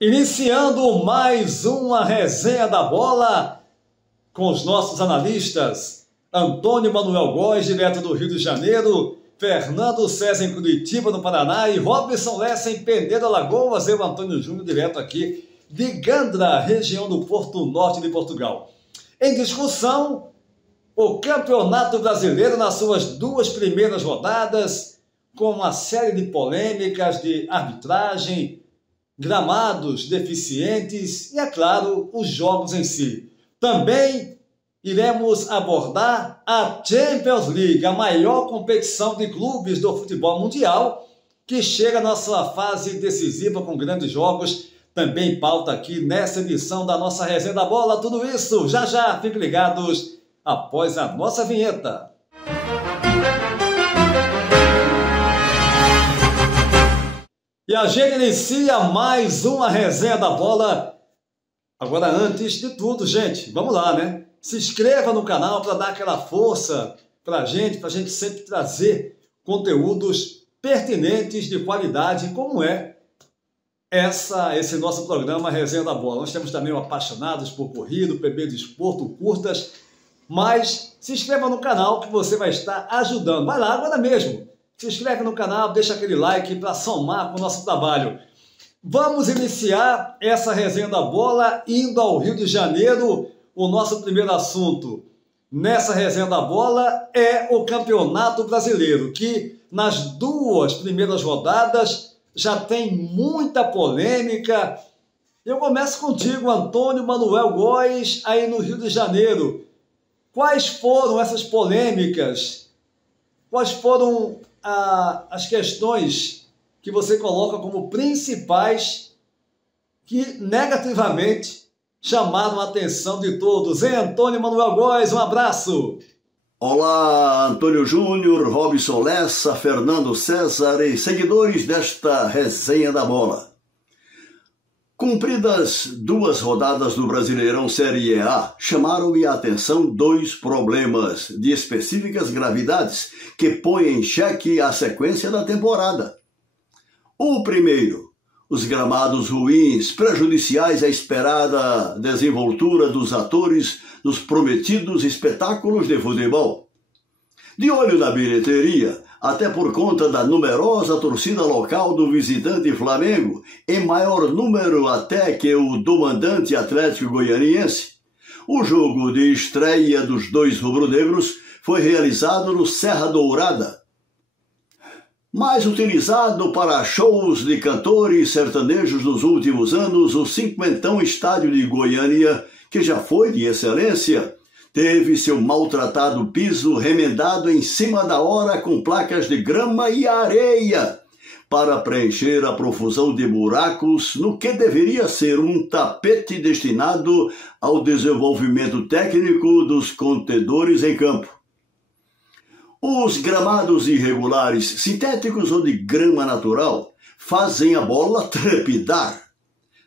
Iniciando mais uma resenha da bola com os nossos analistas Antônio Manuel Góes, direto do Rio de Janeiro, Fernando César em Curitiba, no Paraná, e Robson Lessa em Penedo, Alagoas, eu, Antônio Júnior, direto aqui de Gandra, região do Porto Norte de Portugal. Em discussão, o Campeonato Brasileiro nas suas duas primeiras rodadas, com uma série de polêmicas de arbitragem, gramados deficientes e, é claro, os jogos em si. Também iremos abordar a Champions League, a maior competição de clubes do futebol mundial, que chega na sua fase decisiva com grandes jogos. Também pauta aqui nessa edição da nossa Resenha da Bola. Tudo isso já já, fiquem ligados após a nossa vinheta. E a gente inicia mais uma Resenha da Bola. Agora, antes de tudo, gente, vamos lá, né? Se inscreva no canal para dar aquela força para a gente sempre trazer conteúdos pertinentes de qualidade, como é esse nosso programa Resenha da Bola. Nós temos também o Apaixonados por Corrida, PB Desporto, curtas, mas se inscreva no canal que você vai estar ajudando. Vai lá agora mesmo. Se inscreve no canal, deixa aquele like para somar com o nosso trabalho. Vamos iniciar essa Resenha da Bola indo ao Rio de Janeiro. O nosso primeiro assunto nessa Resenha da Bola é o Campeonato Brasileiro, que nas duas primeiras rodadas já tem muita polêmica. Eu começo contigo, Antônio Manuel Góes, aí no Rio de Janeiro. Quais foram essas polêmicas? Quais foram as questões que você coloca como principais que negativamente chamaram a atenção de todos? Hein, Antônio Manuel Góes, um abraço! Olá, Antônio Júnior, Robson Lessa, Fernando César e seguidores desta Resenha da Bola. Cumpridas duas rodadas do Brasileirão Série A, chamaram-me a atenção dois problemas de específicas gravidades que põem em xeque a sequência da temporada. O primeiro, os gramados ruins, prejudiciais à esperada desenvoltura dos atores dos prometidos espetáculos de futebol. De olho na bilheteria, até por conta da numerosa torcida local do visitante Flamengo, em maior número até que o do mandante Atlético Goianiense, o jogo de estreia dos dois rubro-negros foi realizado no Serra Dourada, mais utilizado para shows de cantores sertanejos nos últimos anos. O cinquentão estádio de Goiânia, que já foi de excelência, teve seu maltratado piso remendado em cima da hora com placas de grama e areia para preencher a profusão de buracos no que deveria ser um tapete destinado ao desenvolvimento técnico dos contendores em campo. Os gramados irregulares, sintéticos ou de grama natural, fazem a bola trepidar.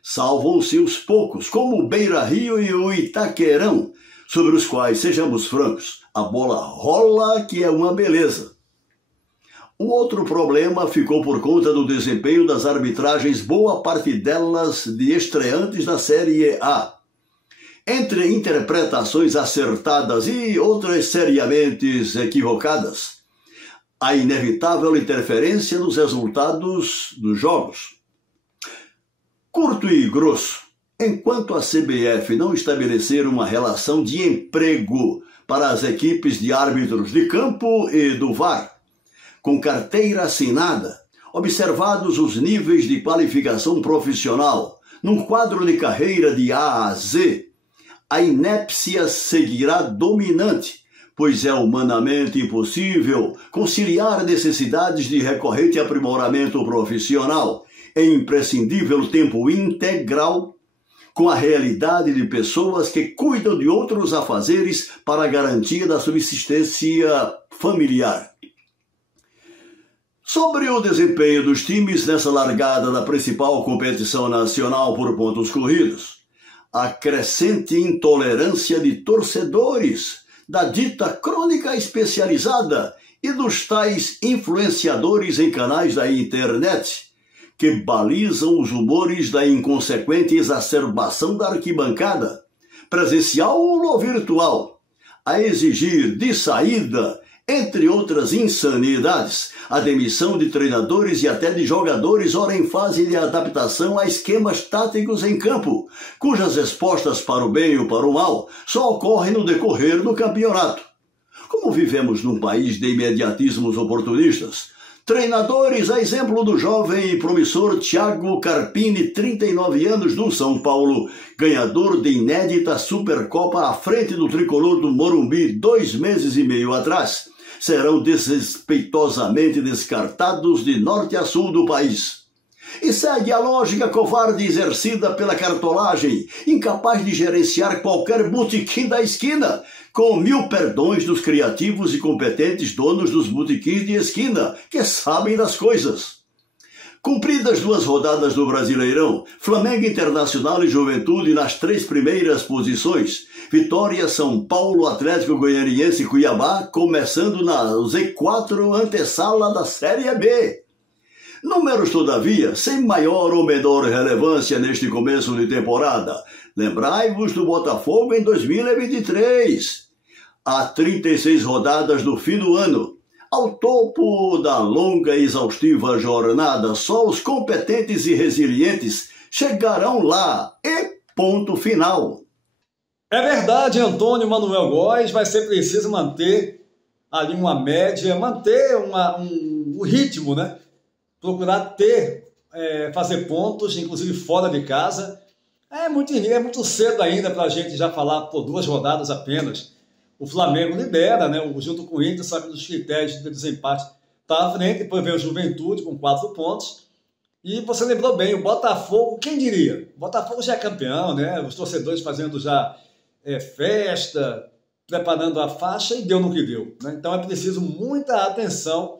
Salvam-se os poucos, como o Beira-Rio e o Itaquerão, sobre os quais, sejamos francos, a bola rola, que é uma beleza. O outro problema ficou por conta do desempenho das arbitragens, boa parte delas de estreantes da Série A. Entre interpretações acertadas e outras seriamente equivocadas, a inevitável interferência nos resultados dos jogos. Curto e grosso, enquanto a CBF não estabelecer uma relação de emprego para as equipes de árbitros de campo e do VAR, com carteira assinada, observados os níveis de qualificação profissional, num quadro de carreira de A a Z, a inépcia seguirá dominante, pois é humanamente impossível conciliar necessidades de recorrente aprimoramento profissional em imprescindível tempo integral com a realidade de pessoas que cuidam de outros afazeres para a garantia da subsistência familiar. Sobre o desempenho dos times nessa largada da principal competição nacional por pontos corridos, a crescente intolerância de torcedores da dita crônica especializada e dos tais influenciadores em canais da internet que balizam os humores da inconsequente exacerbação da arquibancada, presencial ou virtual, a exigir de saída, entre outras insanidades, a demissão de treinadores e até de jogadores ora em fase de adaptação a esquemas táticos em campo, cujas respostas para o bem ou para o mal só ocorrem no decorrer do campeonato. Como vivemos num país de imediatismos oportunistas, treinadores, a exemplo do jovem e promissor Thiago Carpini, 39 anos, do São Paulo, ganhador de inédita Supercopa à frente do tricolor do Morumbi 2 meses e meio atrás, serão desrespeitosamente descartados de norte a sul do país. E segue a lógica covarde exercida pela cartolagem, incapaz de gerenciar qualquer botequim da esquina, com 1000 perdões dos criativos e competentes donos dos botequins de esquina, que sabem das coisas. Cumpridas 2 rodadas do Brasileirão, Flamengo, Internacional e Juventude nas 3 primeiras posições, Vitória, São Paulo, Atlético Goianiense e Cuiabá, começando na Z4 antessala da Série B. Números, todavia, sem maior ou menor relevância neste começo de temporada. Lembrai-vos do Botafogo em 2023. Há 36 rodadas do fim do ano. Ao topo da longa e exaustiva jornada, só os competentes e resilientes chegarão lá. E ponto final. É verdade, Antônio Manuel Góes, vai ser preciso manter ali uma média, manter o ritmo, né? Procurar fazer pontos, inclusive fora de casa. É muito cedo ainda para a gente já falar por 2 rodadas apenas. O Flamengo lidera, né? Junto com o Inter, sabe dos critérios de desempate. Está à frente, depois vem o Juventude com 4 pontos. E você lembrou bem, o Botafogo, quem diria? O Botafogo já é campeão, né? Os torcedores fazendo já festa, preparando a faixa e deu no que deu, né? Então é preciso muita atenção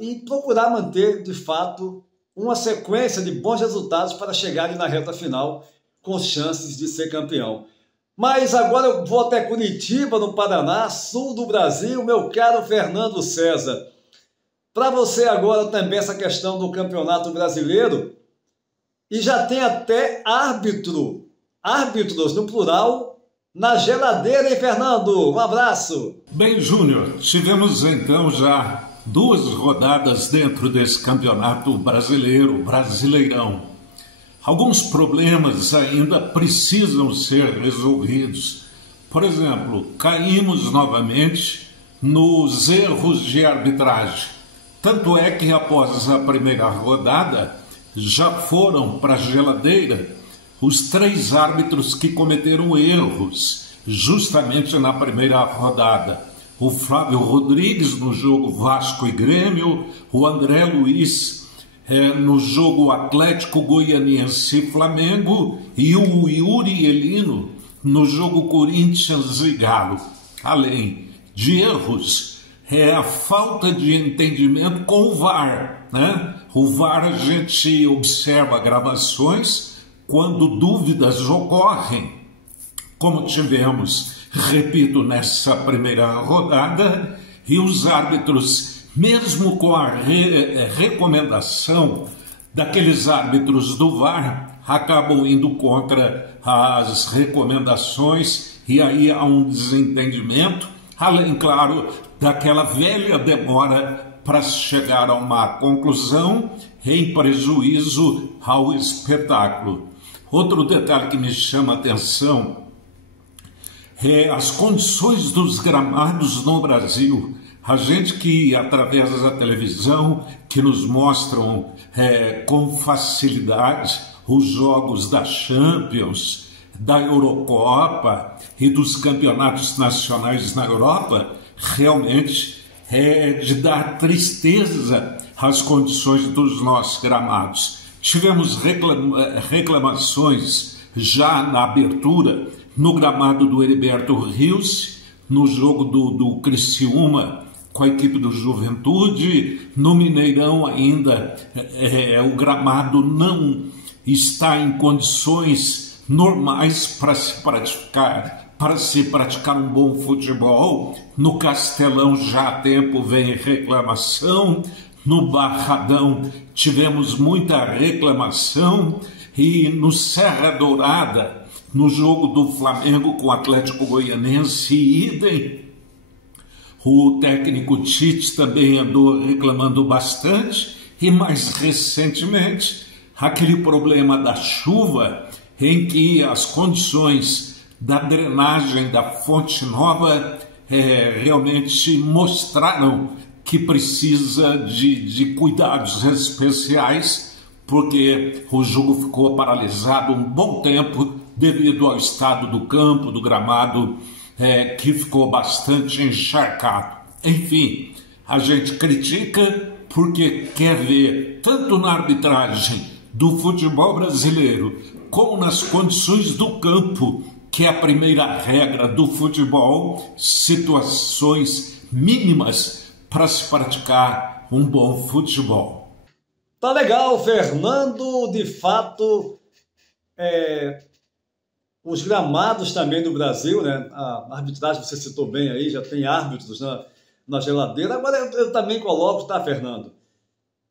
e procurar manter, de fato, uma sequência de bons resultados para chegarem na reta final com chances de ser campeão. Mas agora eu vou até Curitiba, no Paraná, sul do Brasil, meu caro Fernando César. Para você agora também essa questão do Campeonato Brasileiro, e já tem até árbitros no plural, na geladeira, hein, Fernando? Um abraço. Bem, Júnior, tivemos então já 2 rodadas dentro desse Campeonato Brasileiro, Brasileirão. Alguns problemas ainda precisam ser resolvidos. Por exemplo, caímos novamente nos erros de arbitragem. Tanto é que após a primeira rodada já foram para a geladeira os 3 árbitros que cometeram erros justamente na primeira rodada. O Flávio Rodrigues no jogo Vasco e Grêmio, o André Luiz no jogo Atlético Goianiense e Flamengo e o Yuri Elino no jogo Corinthians e Galo. Além de erros, a falta de entendimento com o VAR, né? O VAR a gente observa gravações quando dúvidas ocorrem, como tivemos, repito, nessa primeira rodada, e os árbitros, mesmo com a recomendação daqueles árbitros do VAR, acabam indo contra as recomendações e aí há um desentendimento, além, claro, daquela velha demora para chegar a uma conclusão em prejuízo ao espetáculo. Outro detalhe que me chama a atenção é as condições dos gramados no Brasil. A gente que, através da televisão, que nos mostram com facilidade os jogos da Champions, da Eurocopa e dos campeonatos nacionais na Europa, realmente é de dar tristeza às condições dos nossos gramados. Tivemos reclamações já na abertura, no gramado do Heriberto Rios, no jogo do Criciúma com a equipe do Juventude, no Mineirão ainda o gramado não está em condições normais para se praticar um bom futebol. No Castelão já há tempo vem reclamação, no Barradão tivemos muita reclamação e no Serra Dourada, no jogo do Flamengo com o Atlético Goianense, idem. O técnico Tite também andou reclamando bastante e mais recentemente aquele problema da chuva em que as condições da drenagem da Fonte Nova realmente mostraram que precisa de cuidados especiais, porque o jogo ficou paralisado um bom tempo devido ao estado do campo, do gramado, que ficou bastante encharcado. Enfim, a gente critica porque quer ver, tanto na arbitragem do futebol brasileiro, como nas condições do campo, que é a primeira regra do futebol, situações mínimas para se praticar um bom futebol. Tá legal, Fernando. De fato, os gramados também do Brasil, né? A arbitragem, você citou bem aí, já tem árbitros na geladeira. Agora eu também coloco, tá, Fernando,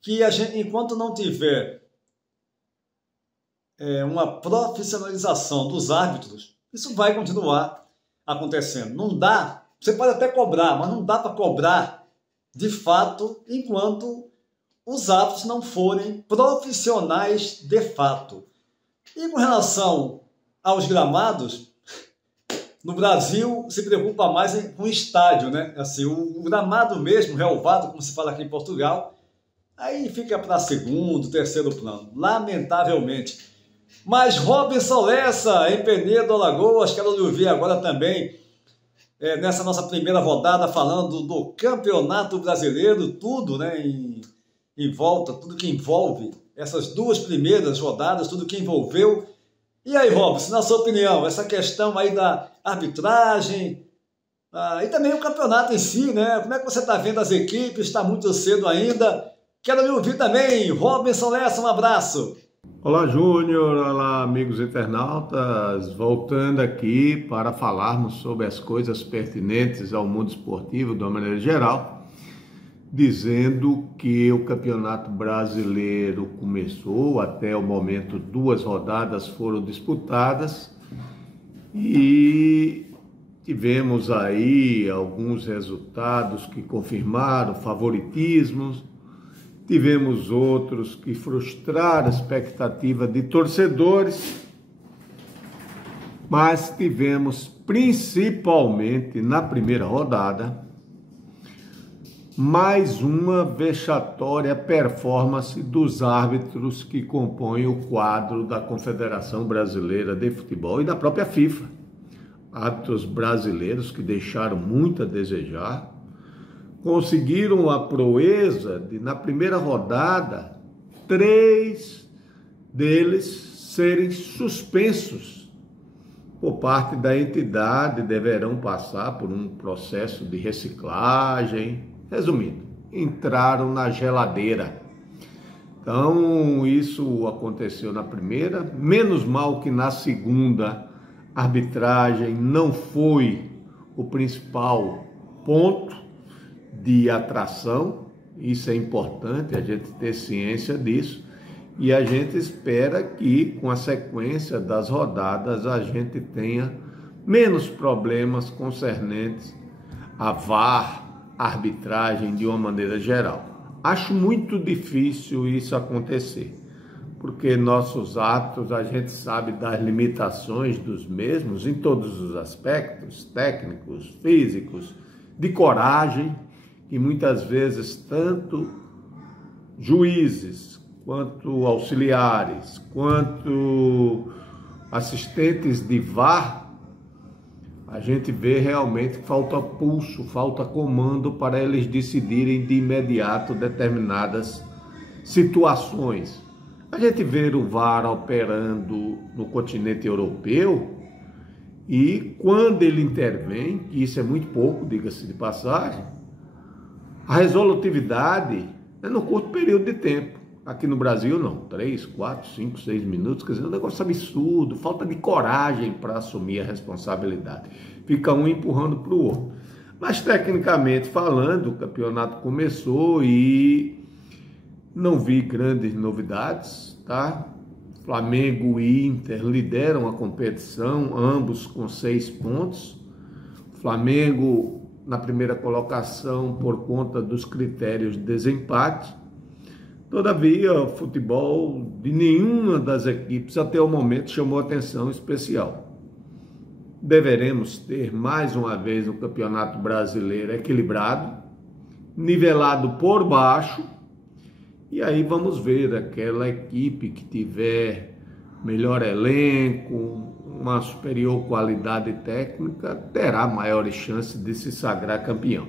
que a gente, enquanto não tiver uma profissionalização dos árbitros, isso vai continuar acontecendo. Não dá, você pode até cobrar, mas não dá para cobrar de fato enquanto os árbitros não forem profissionais de fato. E com relação aos gramados, no Brasil se preocupa mais com o estádio, né? Assim, o gramado mesmo, relvado, como se fala aqui em Portugal, aí fica para segundo, terceiro plano, lamentavelmente. Mas Robinson Lessa, em Penedo, Alagoas, quero lhe ouvir agora também, nessa nossa primeira rodada, falando do Campeonato Brasileiro, tudo, né, em volta, tudo que envolve essas duas primeiras rodadas, tudo que envolveu. E aí, Robinson, na sua opinião, essa questão aí da arbitragem, e também o campeonato em si, né? Como é que você está vendo as equipes? Está muito cedo ainda. Quero lhe ouvir também. Robinson Lessa, um abraço. Olá, Júnior. Olá, amigos internautas. Voltando aqui para falarmos sobre as coisas pertinentes ao mundo esportivo de uma maneira geral, dizendo que o Campeonato Brasileiro começou, até o momento 2 rodadas foram disputadas e tivemos aí alguns resultados que confirmaram favoritismos, tivemos outros que frustraram a expectativa de torcedores, mas tivemos principalmente na primeira rodada mais uma vexatória performance dos árbitros que compõem o quadro da Confederação Brasileira de Futebol e da própria FIFA. Árbitros brasileiros que deixaram muito a desejar, conseguiram a proeza de, na primeira rodada, 3 deles serem suspensos por parte da entidade, deverão passar por um processo de reciclagem. Resumindo, entraram na geladeira. Então, isso aconteceu na primeira. Menos mal que na segunda, a arbitragem não foi o principal ponto de atração. Isso é importante, a gente ter ciência disso. E a gente espera que, com a sequência das rodadas, a gente tenha menos problemas concernentes a VAR, arbitragem de uma maneira geral. Acho muito difícil isso acontecer, porque nossos atos, a gente sabe das limitações dos mesmos em todos os aspectos, técnicos, físicos, de coragem, e muitas vezes tanto juízes, quanto auxiliares, quanto assistentes de VAR, a gente vê realmente que falta pulso, falta comando para eles decidirem de imediato determinadas situações. A gente vê o VAR operando no continente europeu e quando ele intervém, e isso é muito pouco, diga-se de passagem, a resolutividade é no curto período de tempo. Aqui no Brasil não, 3, 4, 5, 6 minutos, quer dizer, é um negócio absurdo, falta de coragem para assumir a responsabilidade. Fica um empurrando para o outro. Mas tecnicamente falando, o campeonato começou e Não vi grandes novidades, tá? Flamengo e Inter lideram a competição, ambos com 6 pontos. Flamengo na primeira colocação por conta dos critérios de desempate. Todavia, o futebol de nenhuma das equipes até o momento chamou atenção especial. Deveremos ter mais uma vez um campeonato brasileiro equilibrado, nivelado por baixo, e aí vamos ver aquela equipe que tiver melhor elenco, uma superior qualidade técnica, terá maiores chances de se sagrar campeão.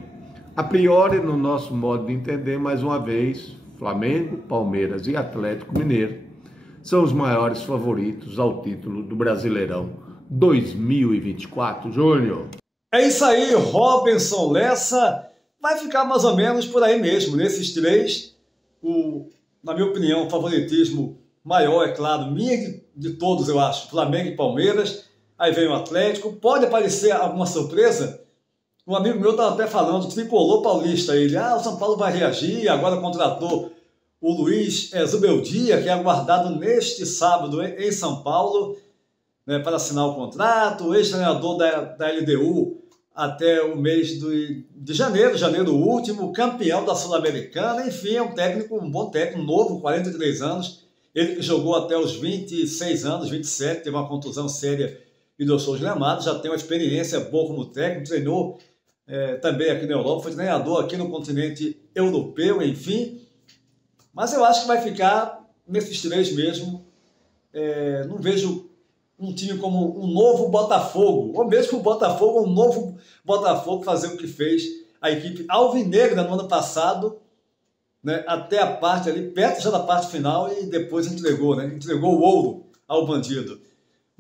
A priori, no nosso modo de entender, mais uma vez, Flamengo, Palmeiras e Atlético Mineiro são os maiores favoritos ao título do Brasileirão 2024, Júnior. É isso aí, Robinson Lessa vai ficar mais ou menos por aí mesmo, nesses três. Na minha opinião, o favoritismo maior, é claro, minha de todos, eu acho, Flamengo e Palmeiras. Aí vem o Atlético. Pode aparecer alguma surpresa? Um amigo meu estava até falando, tricolor paulista, ele, o São Paulo vai reagir, agora contratou o Luiz Zubeldia, que é aguardado neste sábado em São Paulo, né, para assinar o contrato, o ex-treinador da LDU até o mês de janeiro último, campeão da Sul-Americana, enfim, é um bom técnico, novo, 43 anos, ele que jogou até os 26 anos, 27, teve uma contusão séria e deixou os gramados, já tem uma experiência boa como técnico, treinou também aqui na Europa, foi treinador aqui no continente europeu, enfim. Mas eu acho que vai ficar nesses três mesmo. Não vejo um time como um novo Botafogo, ou mesmo o Botafogo, um novo Botafogo fazer o que fez a equipe alvinegra no ano passado, né, até a parte ali, perto já da parte final, e depois entregou o ouro ao bandido.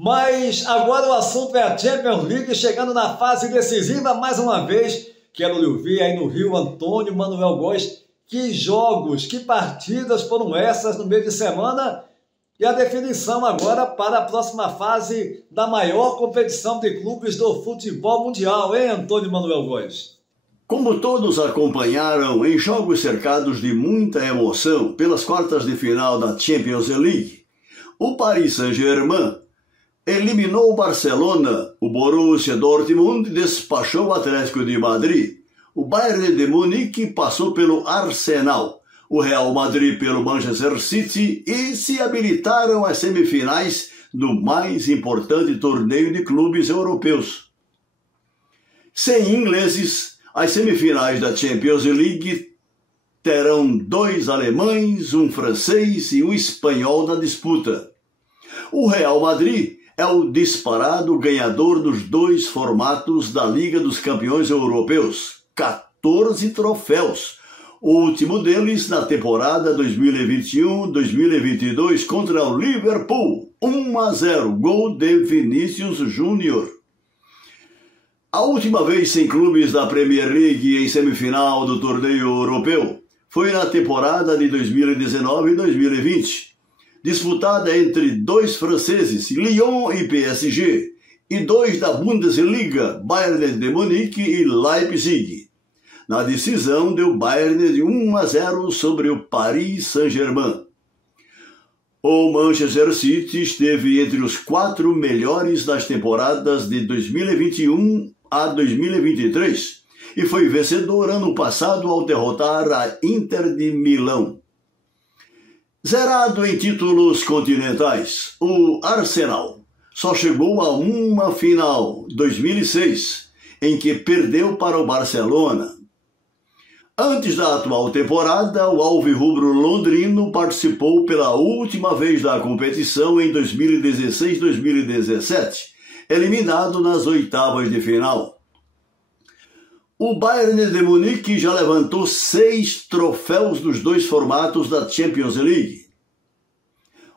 Mas agora o assunto é a Champions League, chegando na fase decisiva mais uma vez. Quero lhe ouvir aí no Rio, Antônio Manuel Góes. Que jogos, que partidas foram essas no meio de semana? E a definição agora para a próxima fase da maior competição de clubes do futebol mundial, hein, Antônio Manuel Góes? Como todos acompanharam em jogos cercados de muita emoção pelas quartas de final da Champions League, o Paris Saint-Germain eliminou o Barcelona, o Borussia Dortmund despachou o Atlético de Madrid, o Bayern de Munique passou pelo Arsenal, o Real Madrid pelo Manchester City e se habilitaram às semifinais do mais importante torneio de clubes europeus. Sem ingleses, as semifinais da Champions League terão 2 alemães, um francês e um espanhol na disputa. O Real Madrid é o disparado ganhador dos 2 formatos da Liga dos Campeões Europeus, 14 troféus, o último deles na temporada 2021-2022 contra o Liverpool, 1-0, gol de Vinícius Júnior. A última vez sem clubes da Premier League em semifinal do torneio europeu foi na temporada de 2019 e 2020. Disputada entre 2 franceses, Lyon e PSG, e 2 da Bundesliga, Bayern de Munique e Leipzig. Na decisão, deu Bayern de 1-0 sobre o Paris Saint-Germain. O Manchester City esteve entre os 4 melhores das temporadas de 2021 a 2023 e foi vencedor ano passado ao derrotar a Inter de Milão. Zerado em títulos continentais, o Arsenal só chegou a uma final, 2006, em que perdeu para o Barcelona. Antes da atual temporada, o alvirrubro londrino participou pela última vez da competição em 2016-2017, eliminado nas oitavas de final. O Bayern de Munique já levantou 6 troféus dos 2 formatos da Champions League.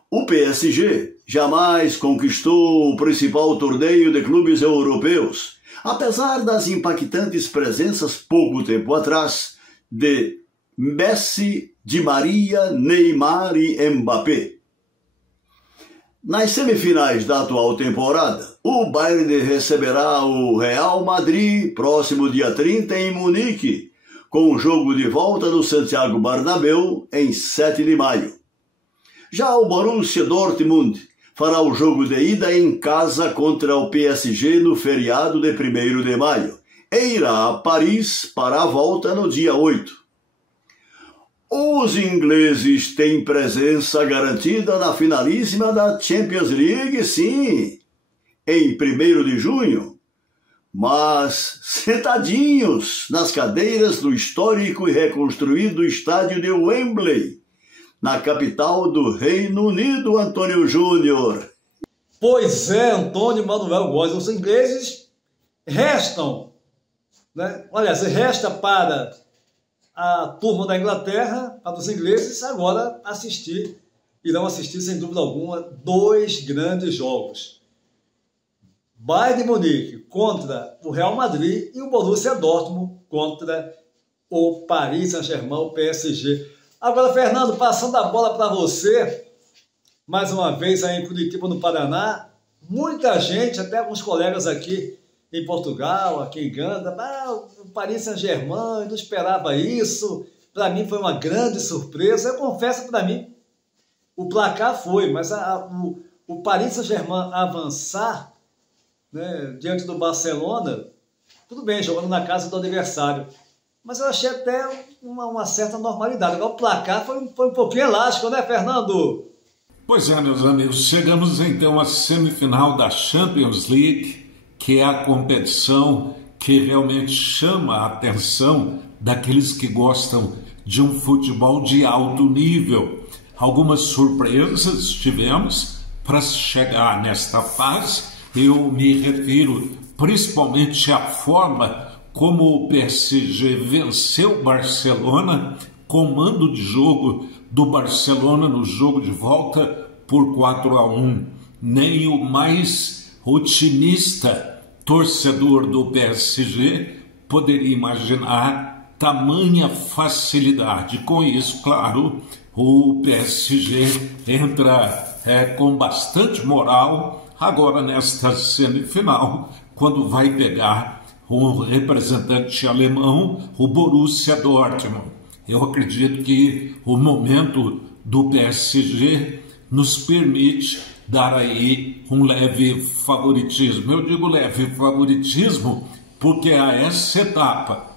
O PSG jamais conquistou o principal torneio de clubes europeus, apesar das impactantes presenças pouco tempo atrás de Messi, Di Maria, Neymar e Mbappé. Nas semifinais da atual temporada, o Bayern receberá o Real Madrid próximo dia 30 em Munique, com o jogo de volta no Santiago Bernabéu em 7 de maio. Já o Borussia Dortmund fará o jogo de ida em casa contra o PSG no feriado de 1º de maio e irá a Paris para a volta no dia 8. Os ingleses têm presença garantida na finalíssima da Champions League, sim, em 1º de junho, mas sentadinhos nas cadeiras do histórico e reconstruído estádio de Wembley, na capital do Reino Unido, Antônio Júnior. Pois é, Antônio Manuel Góes, os ingleses restam, né? Olha, se resta para a turma da Inglaterra, para os ingleses, agora irão assistir sem dúvida alguma 2 grandes jogos. Bayern de Munique contra o Real Madrid e o Borussia Dortmund contra o Paris Saint-Germain, o PSG. Agora, Fernando, passando a bola para você, mais uma vez aí em Curitiba, no Paraná, muita gente, até alguns colegas aqui em Portugal, aqui em Ganda, o Paris Saint-Germain, não esperava isso, para mim foi uma grande surpresa. Eu confesso que para mim o placar foi, mas o Paris Saint-Germain avançar, né, diante do Barcelona, tudo bem, jogando na casa do adversário, mas eu achei até uma certa normalidade. Agora o placar foi um pouquinho elástico, né, Fernando? Pois é, meus amigos, chegamos então à semifinal da Champions League, que é a competição que realmente chama a atenção daqueles que gostam de um futebol de alto nível. Algumas surpresas tivemos para chegar nesta fase. Eu me refiro principalmente à forma como o PSG venceu o Barcelona, comando de jogo do Barcelona no jogo de volta por 4-1. Nem o mais otimista torcedor do PSG poderia imaginar tamanha facilidade. Com isso, claro, o PSG entra com bastante moral agora nesta semifinal, quando vai pegar um representante alemão, o Borussia Dortmund. Eu acredito que o momento do PSG nos permite dar aí um leve favoritismo. Eu digo leve favoritismo porque a essa etapa,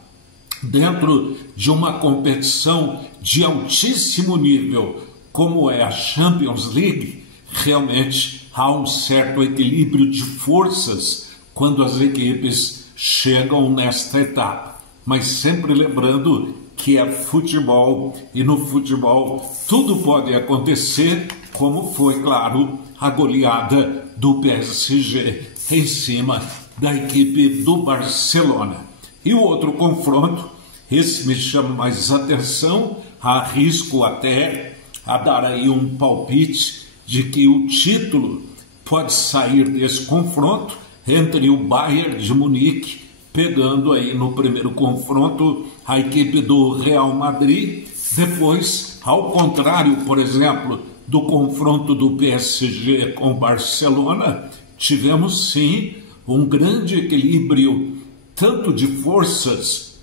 dentro de uma competição de altíssimo nível, como é a Champions League, realmente há um certo equilíbrio de forças quando as equipes chegam nesta etapa. Mas sempre lembrando que é futebol, e no futebol tudo pode acontecer, como foi, claro, a goleada do PSG em cima da equipe do Barcelona. E o outro confronto, esse me chama mais atenção, arrisco até a dar aí um palpite de que o título pode sair desse confronto entre o Bayern de Munique, pegando aí no primeiro confronto a equipe do Real Madrid. Depois, ao contrário, por exemplo, do confronto do PSG com o Barcelona, tivemos sim um grande equilíbrio, tanto de forças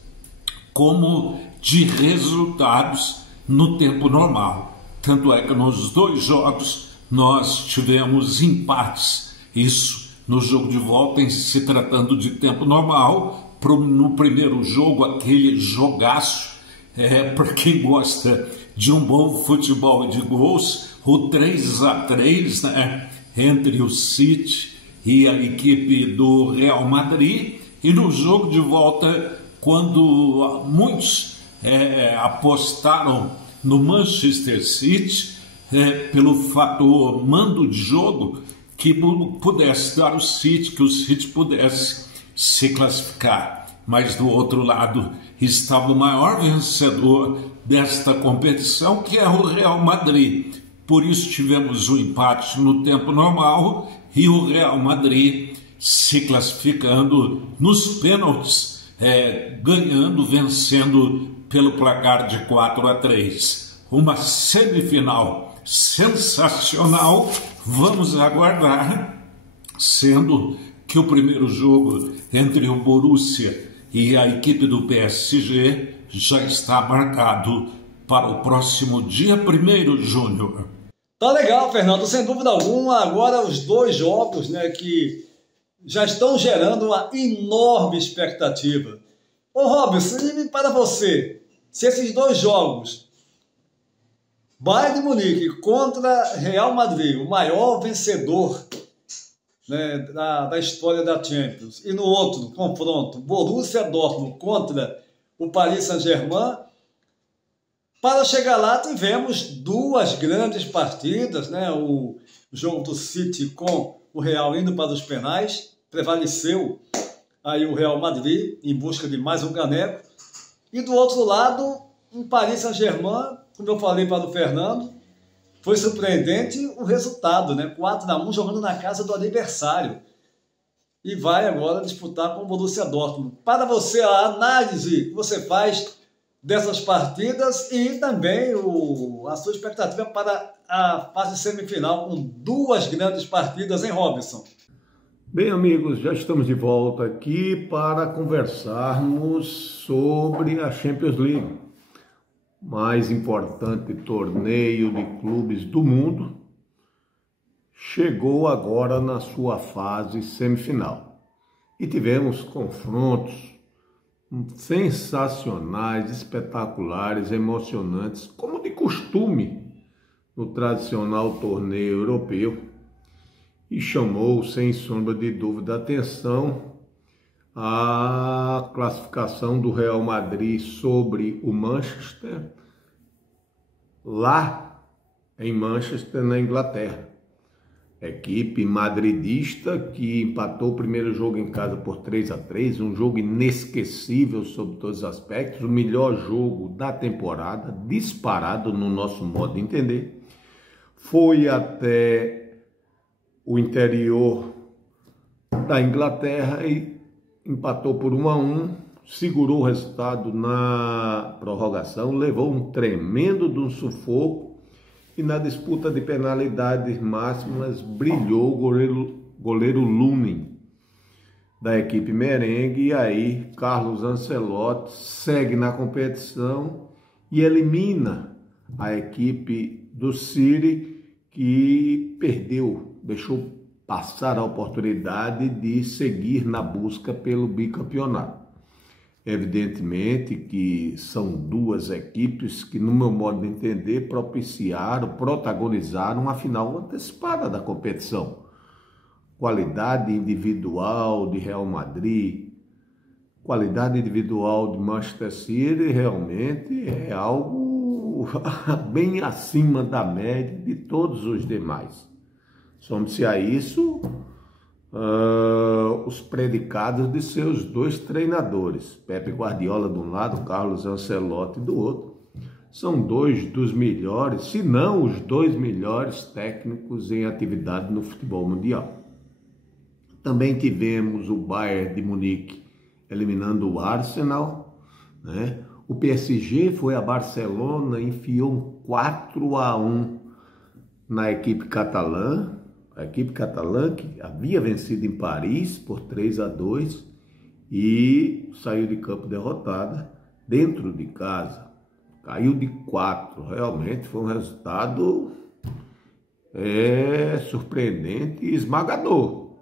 como de resultados no tempo normal. Tanto é que nos 2 jogos nós tivemos empates. Isso no jogo de volta, em se tratando de tempo normal. No primeiro jogo, aquele jogaço, para quem gosta de um bom futebol de gols, o 3-3, né, entre o City e a equipe do Real Madrid. E no jogo de volta, quando muitos apostaram no Manchester City, pelo fator mando de jogo, que pudesse dar o City, que o City pudesse se classificar. Mas do outro lado estava o maior vencedor desta competição, que é o Real Madrid. Por isso tivemos um empate no tempo normal e o Real Madrid se classificando nos pênaltis, ganhando, vencendo pelo placar de 4-3. Uma semifinal sensacional. Vamos aguardar, sendo que o primeiro jogo entre o Borussia e a equipe do PSG já está marcado para o próximo dia 1º, Júnior. Tá legal, Fernando, sem dúvida alguma. Agora os dois jogos, né, que já estão gerando uma enorme expectativa. Ô Robson, e para você, se esses dois jogos, Bayern de Munique contra Real Madrid, o maior vencedor, né, da história da Champions, e no outro confronto, Borussia Dortmund contra o Paris Saint-Germain, para chegar lá tivemos duas grandes partidas, né? O jogo do City com o Real indo para os penais, prevaleceu aí o Real Madrid em busca de mais um caneco, e do outro lado, o Paris Saint-Germain, como eu falei para o Fernando, foi surpreendente o resultado, né? 4-1 jogando na casa do adversário. E vai agora disputar com o Borussia Dortmund. Para você, a análise que você faz dessas partidas e também a sua expectativa para a fase semifinal com duas grandes partidas, hein, Robson? Bem, amigos, já estamos de volta aqui para conversarmos sobre a Champions League, mais importante torneio de clubes do mundo, chegou agora na sua fase semifinal. E tivemos confrontos sensacionais, espetaculares, emocionantes, como de costume no tradicional torneio europeu. E chamou, sem sombra de dúvida, a atenção a classificação do Real Madrid sobre o Manchester, lá em Manchester, na Inglaterra. Equipe madridista que empatou o primeiro jogo em casa por 3-3, um jogo inesquecível sob todos os aspectos, o melhor jogo da temporada, disparado no nosso modo de entender. Foi até o interior da Inglaterra e empatou por 1-1, segurou o resultado na prorrogação, levou um tremendo de um sufoco e na disputa de penalidades máximas brilhou o goleiro Lunin da equipe merengue, e aí Carlos Ancelotti segue na competição e elimina a equipe do City, que perdeu, deixou passar a oportunidade de seguir na busca pelo bicampeonato. Evidentemente que são duas equipes que, no meu modo de entender, protagonizaram a final antecipada da competição. Qualidade individual de Real Madrid, qualidade individual de Manchester City, realmente é algo bem acima da média de todos os demais. Some-se a isso os predicados de seus dois treinadores, Pepe Guardiola de um lado, Carlos Ancelotti do outro. São dois dos melhores, se não os dois melhores técnicos em atividade no futebol mundial. Também tivemos o Bayern de Munique eliminando o Arsenal, né? O PSG foi a Barcelona, enfiou um 4-1 na equipe catalã. A equipe catalã que havia vencido em Paris por 3-2 e saiu de campo derrotada dentro de casa. Caiu de 4. Realmente foi um resultado surpreendente e esmagador.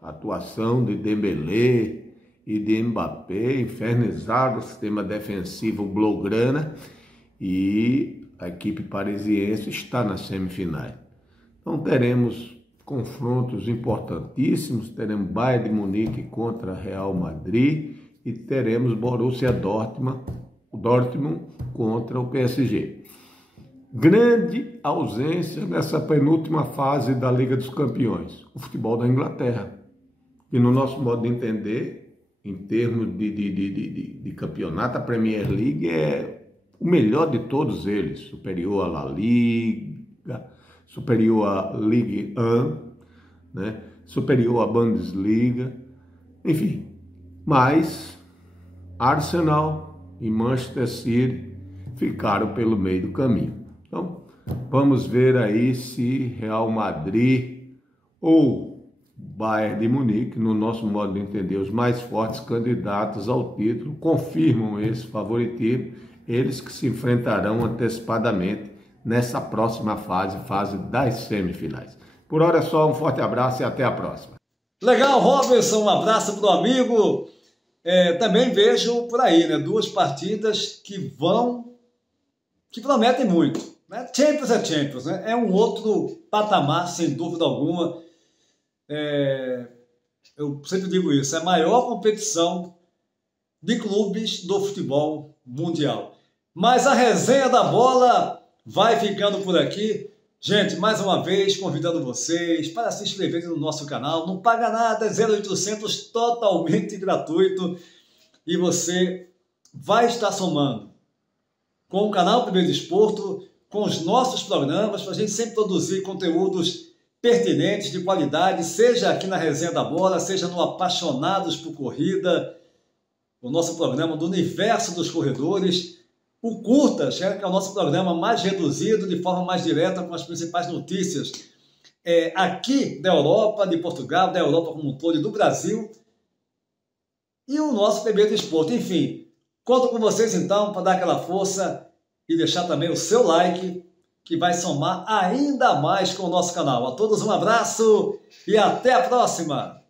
A atuação de Dembélé e de Mbappé infernizaram o sistema defensivo blaugrana e a equipe parisiense está nas semifinais. Então teremos confrontos importantíssimos, teremos Bayern de Munique contra Real Madrid e teremos Borussia Dortmund contra o PSG. Grande ausência nessa penúltima fase da Liga dos Campeões, o futebol da Inglaterra, que no nosso modo de entender, em termos de campeonato, a Premier League é o melhor de todos eles, superior à La Liga, superior à Ligue 1, né? Superior à Bundesliga, enfim. Mas Arsenal e Manchester City ficaram pelo meio do caminho. Então, vamos ver aí se Real Madrid ou Bayern de Munique, no nosso modo de entender, os mais fortes candidatos ao título, confirmam esse favoritismo, eles que se enfrentarão antecipadamente nessa próxima fase das semifinais. Por hora é só, um forte abraço e até a próxima. Legal, Robinson, um abraço para o amigo. Também vejo por aí, né, duas partidas que prometem muito. Né? Champions é Champions, né? É um outro patamar, sem dúvida alguma. Eu sempre digo isso, é a maior competição de clubes do futebol mundial. Mas a resenha da bola vai ficando por aqui. Gente, mais uma vez, convidando vocês para se inscreverem no nosso canal. Não paga nada, é 0800, totalmente gratuito. E você vai estar somando com o canal Primeiro Desporto, com os nossos programas, para a gente sempre produzir conteúdos pertinentes, de qualidade, seja aqui na Resenha da Bola, seja no Apaixonados por Corrida, o nosso programa do universo dos corredores, o Curtas, que é o nosso programa mais reduzido, de forma mais direta, com as principais notícias aqui da Europa, de Portugal, da Europa como um todo e do Brasil, e o nosso PB Desporto. Enfim, conto com vocês então para dar aquela força e deixar também o seu like, que vai somar ainda mais com o nosso canal. A todos um abraço e até a próxima!